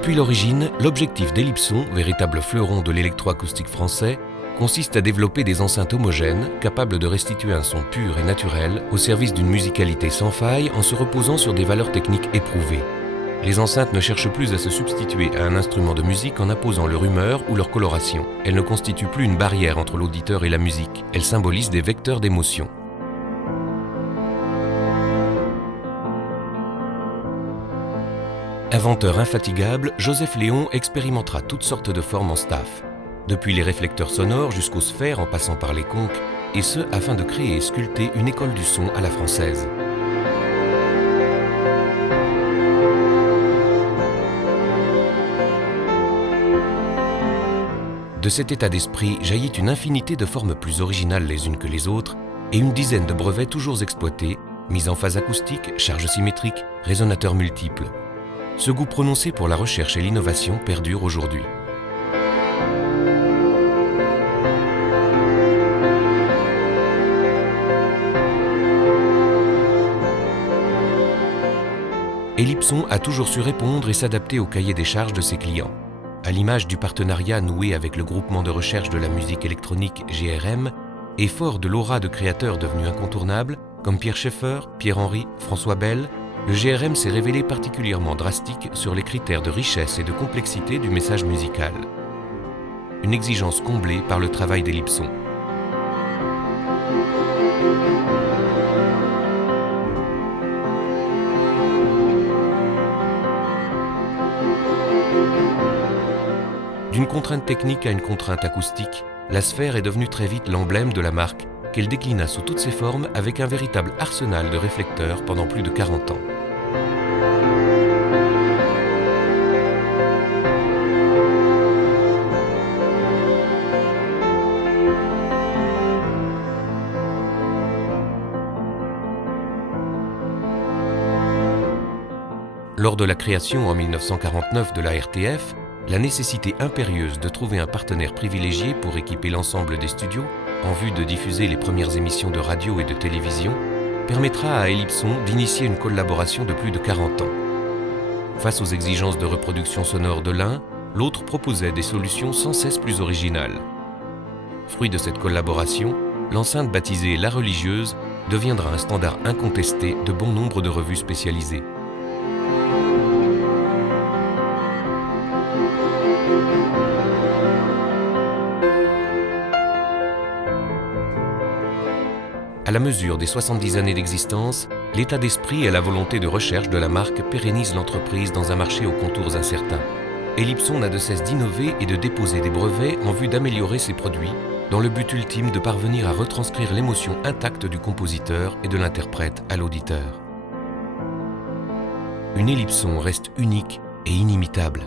Depuis l'origine, l'objectif d'Ellipson, véritable fleuron de l'électroacoustique français, consiste à développer des enceintes homogènes, capables de restituer un son pur et naturel, au service d'une musicalité sans faille en se reposant sur des valeurs techniques éprouvées. Les enceintes ne cherchent plus à se substituer à un instrument de musique en imposant leur humeur ou leur coloration. Elles ne constituent plus une barrière entre l'auditeur et la musique. Elles symbolisent des vecteurs d'émotion. Inventeur infatigable, Joseph Léon expérimentera toutes sortes de formes en staff, depuis les réflecteurs sonores jusqu'aux sphères en passant par les conques, et ce afin de créer et sculpter une école du son à la française. De cet état d'esprit jaillit une infinité de formes plus originales les unes que les autres et une dizaine de brevets toujours exploités, mise en phase acoustique, charge symétrique, résonateurs multiples. Ce goût prononcé pour la recherche et l'innovation perdure aujourd'hui. Ellipson a toujours su répondre et s'adapter au cahier des charges de ses clients. À l'image du partenariat noué avec le groupement de recherche de la musique électronique GRM, et fort de l'aura de créateurs devenus incontournables, comme Pierre Schaeffer, Pierre-Henry, François Bell, le GRM s'est révélé particulièrement drastique sur les critères de richesse et de complexité du message musical. Une exigence comblée par le travail d'Ellipson. D'une contrainte technique à une contrainte acoustique, la sphère est devenue très vite l'emblème de la marque, qu'elle déclina sous toutes ses formes avec un véritable arsenal de réflecteurs pendant plus de 40 ans. Lors de la création en 1949 de la RTF, la nécessité impérieuse de trouver un partenaire privilégié pour équiper l'ensemble des studios, en vue de diffuser les premières émissions de radio et de télévision, permettra à Ellipson d'initier une collaboration de plus de 40 ans. Face aux exigences de reproduction sonore de l'un, l'autre proposait des solutions sans cesse plus originales. Fruit de cette collaboration, l'enceinte baptisée La Religieuse deviendra un standard incontesté de bon nombre de revues spécialisées. À la mesure des 70 années d'existence, l'état d'esprit et la volonté de recherche de la marque pérennisent l'entreprise dans un marché aux contours incertains. Ellipson n'a de cesse d'innover et de déposer des brevets en vue d'améliorer ses produits, dans le but ultime de parvenir à retranscrire l'émotion intacte du compositeur et de l'interprète à l'auditeur. Une Ellipson reste unique et inimitable.